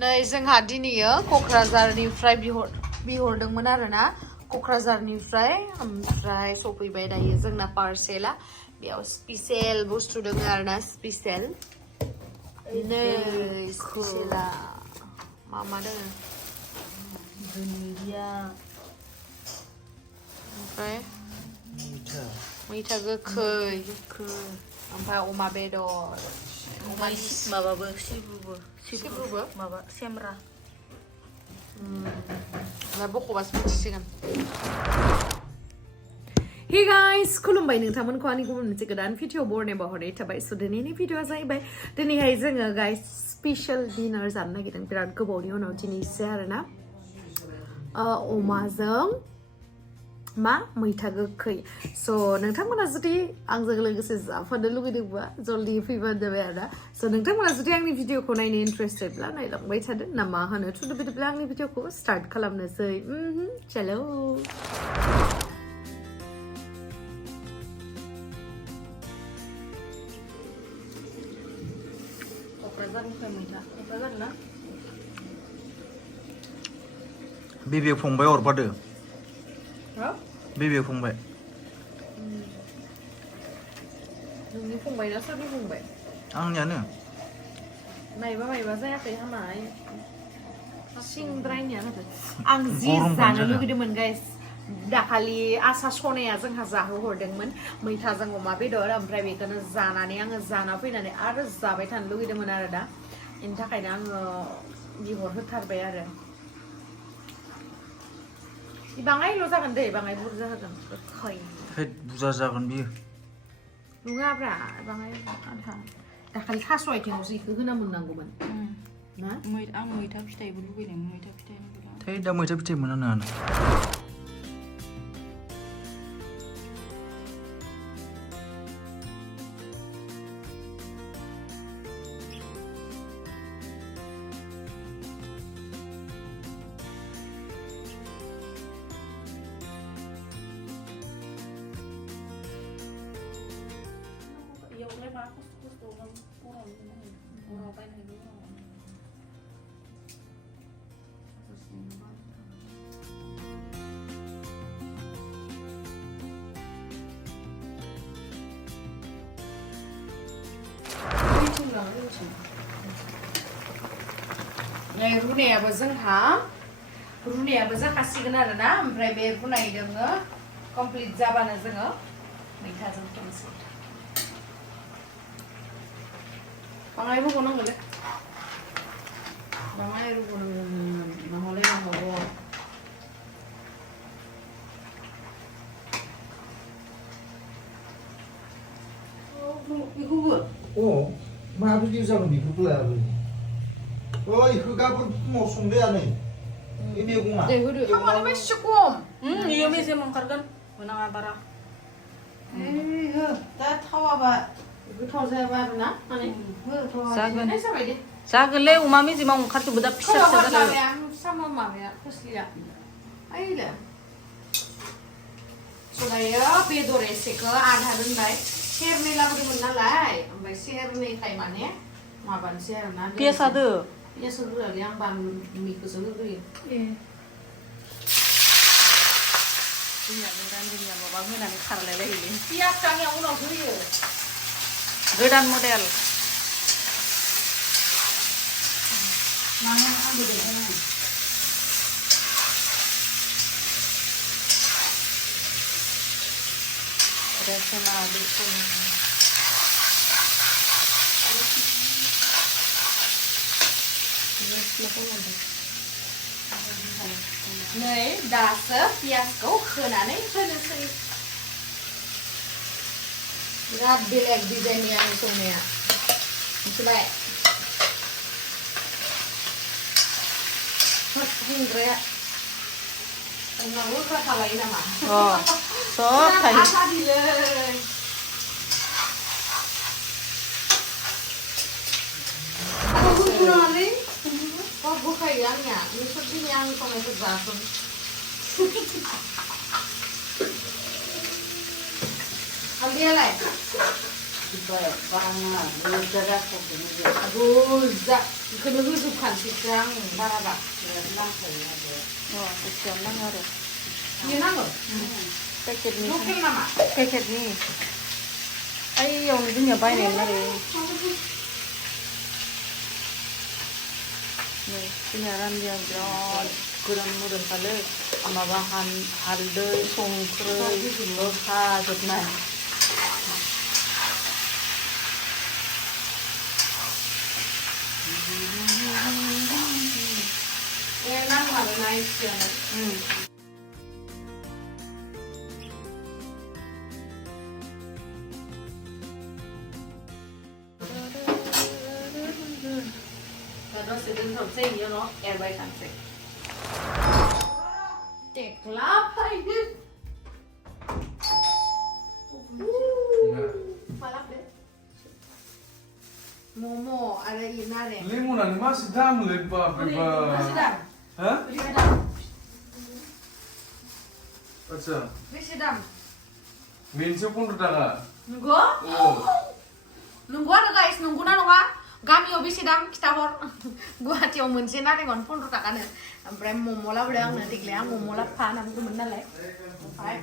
नै जोंहा दिनैयो क'क्राझारनिफ्राय बिहरदोंमोन आरोना क'क्राझारनिफ्राय ओमफ्राय सफैबाय दायो जोंना पार्सेला बेयाव स्पेशल बुस्थु दङ आरोना स्पेशल नै स्पेशला मा दङ दुन्दिया ओमफ्राय मैथा गोखै ओमफ्राय अमा बेदर माबाबो सिब्रुबो माबा सेमरा बख'बासो मिथिसिगोन Hey guys, खुलुमबाय नोंथांमोनखौ आंनि गुबुन मोनसे गोदान भिडिअ बरनाय बावहरनाय थाबाय स' दिनैनि भिडिअआ जाहैबाय दिनैहाय जोङो गाइस स्पेशल डिनार जानो नागिरदों बिराद गोबावनि उनाव दिनैसो आरोना अमाजों मैथा गोखै स' नोंथांमोना जुदि आंजों लोगोसे जाफानो लुगैदोंबा जल्दि फैबानो जाबाय आरोना स' नोंथांमोना जुदि आंनि भिडिअखौ नायनो इन्टारेस्टेडब्ला नायलांबाय थादो ना मा होनो थुदो बिदिब्ला आंनि भिडिअखौ स्टार्ट खालामनोसै चलो क'क्राझारनिफ्राय मैथा क'क्राझार ना बेबे फंबाय हरफादो बेबे फंबाय नोंनि फंबाय ना सोरनि फंबाय आंनियानो मायबा जायाखै हामाय सिंद्रायनिया आं जि जानो लुगैदोंमोन गाइस दाखालि आसा सनाया जोंहा जाहोहरदोंमोन मैथाजों अमा बेदर ओमफ्राय बेखौनो जानानै आङो जाना फैनानै आरो जाबाय थानो लुगैदोंमोन आरो दा बेनि थाखायनो आङो बिहरहोथारबाय आरो बाङायल' जागोन दे बाङाय बुरजा होगोन गोखै बुरजा जागोन बियो नङाब्रा बाङाय आन्था दाखालि थास' आथिङावसो बेखौ होना मोननांगौमोन ना आं मैथा फिथाइबो लुगैदों मैथा फिथाइ दा मैथा फिथाइ मोना नङा रुनायाबो जाखासिगोन आरोना ओमफ्राय बे रुनाय दोङो कमप्लिट जाबानो जोङो मैथाजों संसै बाङाय रुबावनांगोनलै बाङाय रुबावनांगोन नहले नांबावो बेखौबो माबायदि जागोन बेफोरखौ लायाबो इखौ गाबोन फुङाव संदोआनो बे मैगङा थावानो बेसे खम इयो मेजेम ओंखारगोन होनाङा बारा दा थावाबा गोथाव जायाबा आरोना माने जागोनलै अमा मेजेमाव ओंखारजोबो दा फिसा जागोन सामा माबाया खोस्लिया आइले सदायो बेदर एसेखौ आधा दोनबाय सेरनै लाबोदोंमोन नालाय ओमफ्राय सेरनैखाय माने माबानोसै आरोना पियास होदो पियास होग्रोआलै आं बानलुनिखौसो होग्रोयो जोंनिया माबा होनानै खारलायलायोलै पियासखौ आंनिया उनाव होयो गोदान मडेल माने आंबो देखायनाय रेसना नै दासो पियासखौ होनानै होनोसै बिराद बेलेग डिजाइननि आंनि संनाया मिथिबाय होनग्राया उनावबो होग्रा थालायो नामा सब थायो बुखायो आंनिया नोंसोर दिनै आंनि संनायखौ जागोन हालदैयालाय Supaya barangnya berjaga kok ini. buza beखौनो होजोबखानोसै आं बाराबा Langsung aja. Oh, kecil lah harus. बियो नांगौ Paket nih. लकेल नामा Paket nih. Ayo, yang itu nyobain ya nari. Nih, sinaran dia biar kurang mudah kali. Ama bahan halde, songkre, loka, jodna. enak banget nice ya Terus itu selesai ya no, airby cancel. Kelapa ini. Malap deh. Momo ada ina deh. Limunan masih dam lebar Masih dam. Hah? Masih dam. Acha. Masih dam. Minse pun udah Nunggu? Oh. Nunggu ada guys, nunggu na nunggu. Gaमियाव बेसे दाम खिथाहर गुवाहाटीयाव मोनसे नारेंखौनो 15 थाखानो ओमफ्राय मम' लाबोदों आंनो देग्लाय आं मम' लाबोफा होनना बुंदोंमोन नालाय ओमफ्राय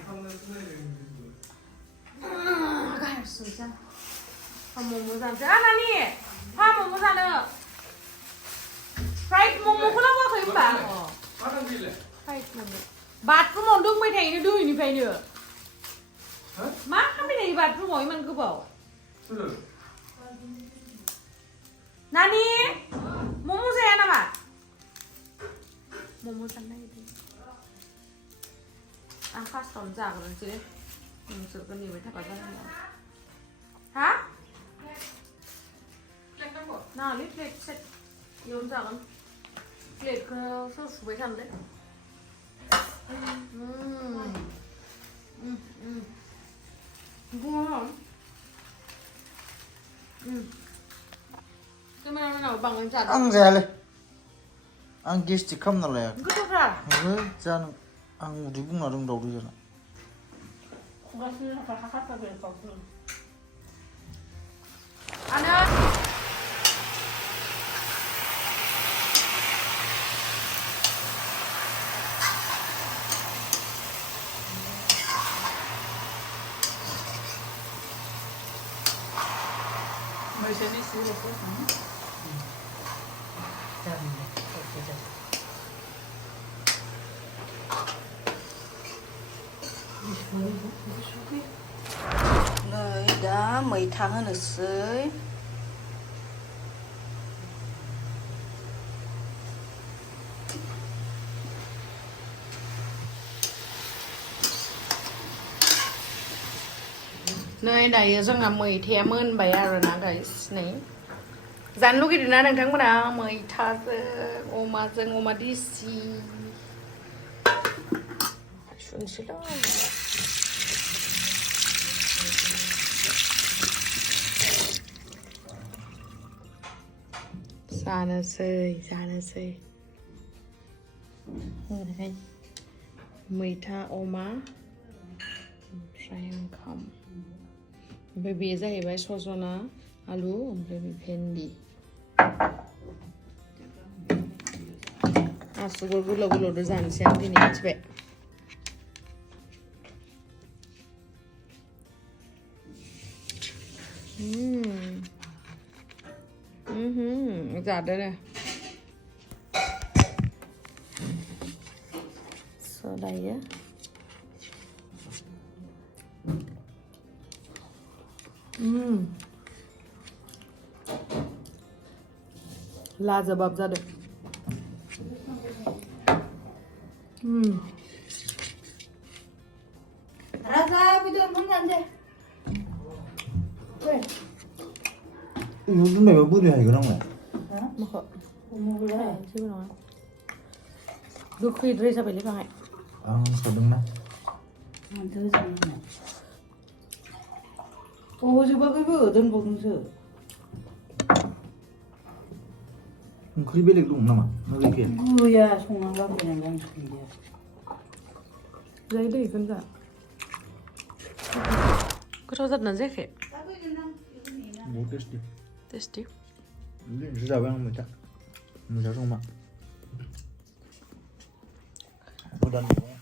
गारसोनोसै आं मम' जानोसै नानि फा मम' जानो फ्राइड मम'खौ लाबोआखै होमबा Mana gila? फ्राइड मम' बाथरुमाव दंबाय थायोनो दोहैनिफ्रायनो मा खालामबाय थायो बाथरुमाव इमान गोबाव Sudah. नानी मम' जाया नामा मम' जानो नागिरदों आं फार्स्टआवनो जाग्रोनोसै नोंसोरखौ नेबाय थाबा जानाय नङा हा नाङालै प्लेट सेट इयावनो जागोन प्लेटखौ सोर सुबाय थानोलै बुङो आं जायालै आं गेस्टिक खालामना लाया गोथावथार ओहो जानो आं उदै बुंना दं दावदै जाना आनो Masih suruh apa? Jangan, oke dah. नै दा मैथा होनोसै नै दायो जोंना मैथाया मोनबाय आरोना गाइस नै जानो लुगैदोंना नोंथांमोना मैथाजों अमा दिसि सुनसैल' जानोसै ओरैहाय मैथा अमा ओमफ्राय ओंखाम ओमफ्राय बेयो जाहैबाय सजना आलु ओमफ्राय भेन्डि आसुगुर गोलाव गोलावदो जानोसै आं दिनै मिथिबाय जादो रे स' दायो लाजवाब जादों राजा बेदर मोनजानोसै 이거 근데 왜 뿌려 이거랑 왜? माखौ जेबो नङा गोखैद्राय जाबायलै बाङाय आं सादोंना माथो जानो जोबाखैबो दोनबावदोंसो ओंख्रि बेलेग दं नामा ना गैखाया? गैया संनानै लाबोनांगौ आं संलिया जायो दै बेखौनो जा गोथाव जादोंना जायाखै बहुत टेस्टी टेस्टी दिनैसो जाबाय आं मैथा संबा गोदान मैगं